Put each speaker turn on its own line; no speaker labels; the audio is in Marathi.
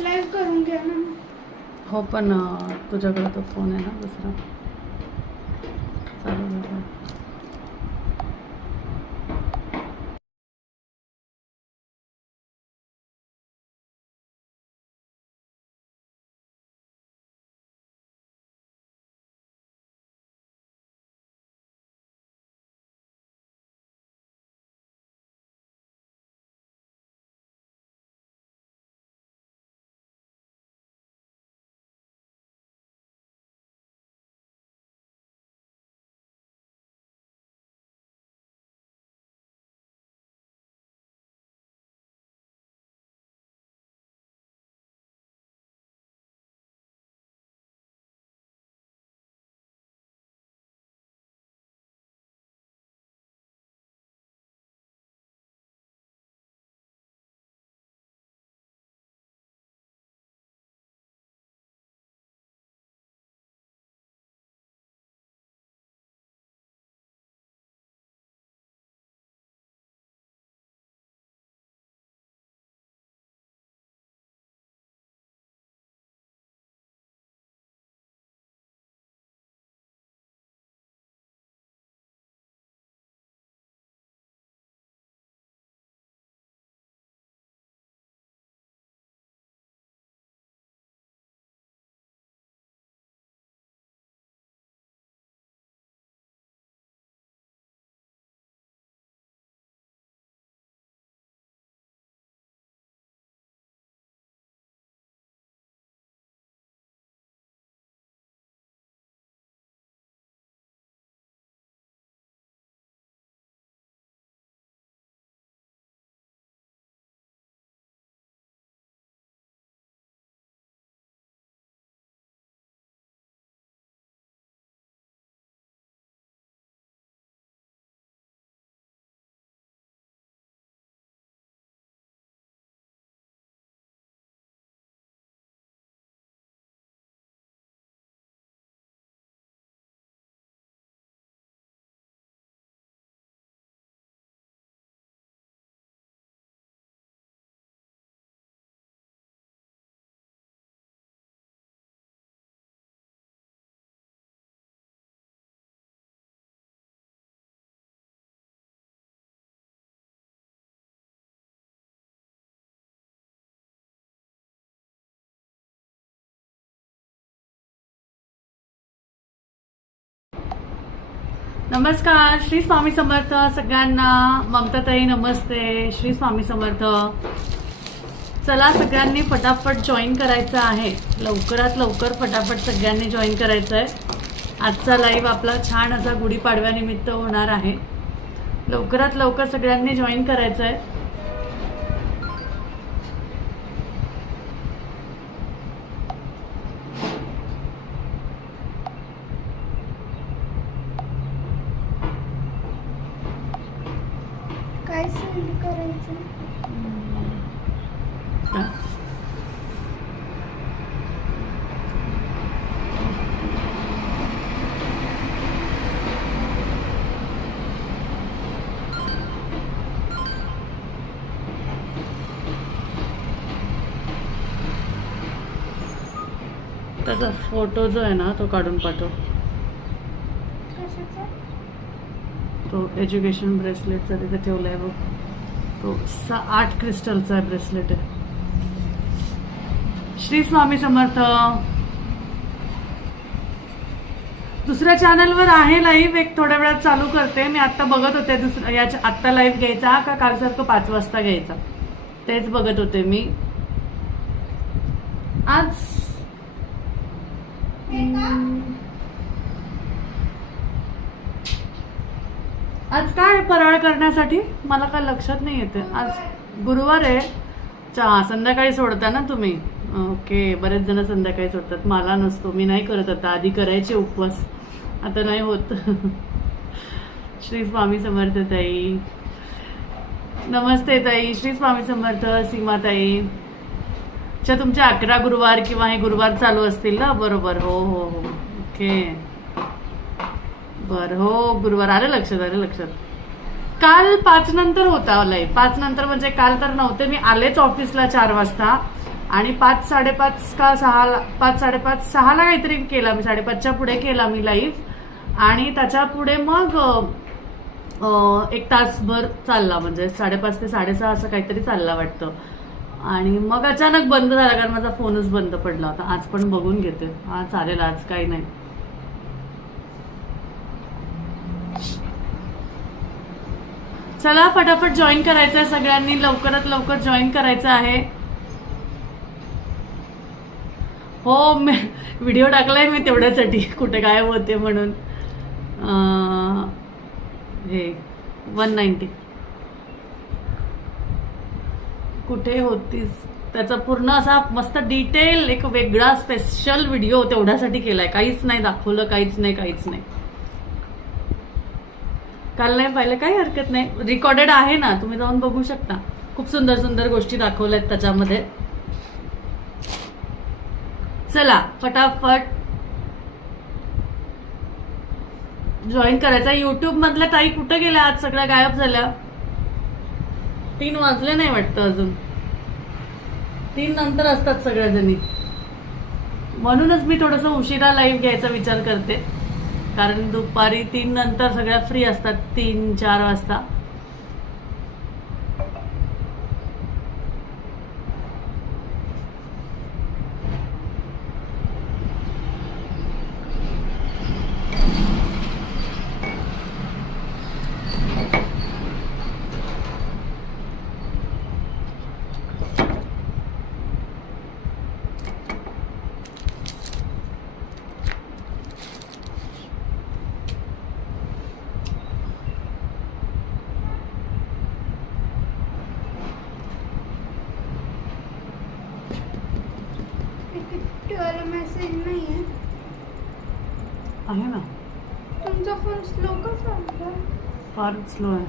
लाईव्ह करून घ्या ना.
हो पण तुझ्याकडे तो फोन आहे ना दुसरा. नमस्कार श्री स्वामी समर्थ सगळ्यांना. ममताताई नमस्ते. श्री स्वामी समर्थ. चला सगळ्यांनी फटाफट जॉईन करायचं आहे. लवकरात लवकर फटाफट सगळ्यांनी जॉईन करायचं आहे आजचा लाईव्ह आपला छान असा गुढीपाडव्यानिमित्त होणार आहे. लवकरात लवकर सगळ्यांनी जॉईन करायचं आहे
काय सेंड करायचं?
त्याचा फोटो जो आहे ना तो काढून पाठव.
कशाचं?
तो एज्युकेशन ब्रेसलेटचा तिथे ठेवलाय बघ. तो सा आठ क्रिस्टलचा आहे ब्रेसलेट आहे. श्री स्वामी समर्थ. दुसऱ्या चॅनलवर आहे लाईव्ह एक थोड्या वेळात चालू करते. मी आत्ता बघत होते दुसऱ्या याच्या आत्ता लाईव्ह घ्यायचा का कालसारखं पाच वाजता घ्यायचा? तेच बघत होते मी. आज आज काय फराळ करण्यासाठी? मला काय लक्षात नाही येते आज गुरुवार आहे. चहा संध्याकाळी सोडता ना तुम्ही? ओके बरेच जण संध्याकाळी सोडतात. मला नसतो. मी नाही करत आता. आधी करायचे उपवास. आता नाही होत. श्री स्वामी समर्थ ताई. नमस्ते ताई. श्री स्वामी समर्थ सीमा ताई अच्छा तुमचे अकरा गुरुवार किंवा हे गुरुवार चालू असतील ना? बरोबर. हो हो हो. ओके. बर हो गुरुवार. आलं लक्षात आलं लक्षात. काल पाच नंतर होता लाईव्ह पाच नंतर म्हणजे काल तर नव्हते. मी आलेच ऑफिसला चार वाजता. आणि पाच साडेपाच का सहाला पाच साडेपाच सहाला काहीतरी केला मी. साडेपाचच्या पुढे केला मी लाईव्ह आणि त्याच्या पुढे मग एक तासभर चालला. म्हणजे साडेपाच ते साडेसहा असं काहीतरी चालला वाटतं. आणि मग अचानक बंद झाला कारण माझा फोनच बंद पडला होता. आज पण बघून घेते. हा चालेल आज काही नाही. चला फटाफट जॉईन करायचं आहे सगळ्यांनी. लवकरात लवकर जॉईन करायचं आहे. हो मी व्हिडिओ टाकलाय मी तेवढ्यासाठी. कुठे गायब होते म्हणून. हे वन नाईन्टी कुठे होतीस? त्याचा पूर्ण असा मस्त डिटेल एक वेगळा स्पेशल व्हिडिओ तेवढ्यासाठी केलाय. काहीच नाही दाखवलं काहीच नाही काहीच नाही. काल नाही पाहिलं काही हरकत नाही. रेकॉर्डेड आहे ना तुम्ही जाऊन बघू शकता. खूप सुंदर सुंदर गोष्टी दाखवल्या आहेत त्याच्यामध्ये. चला फटाफट. जॉईन करायचा. युट्यूब मधल्या ताई कुठे गेल्या? आज सगळ्या गायब झाल्या. तीन वाजले नाही वाटतं अजून. तीन नंतर असतात सगळ्या जणी म्हणूनच मी थोडस उशिरा लाईव्ह घ्यायचा विचार करते. कारण दुपारी तीन नंतर सगळ्या फ्री असतात तीन चार वाजता.
ट्वेल्व मेसेज नाही आहे.
आहे ना?
तुमचा फोन स्लो का चालतो
फारच स्लो आहे.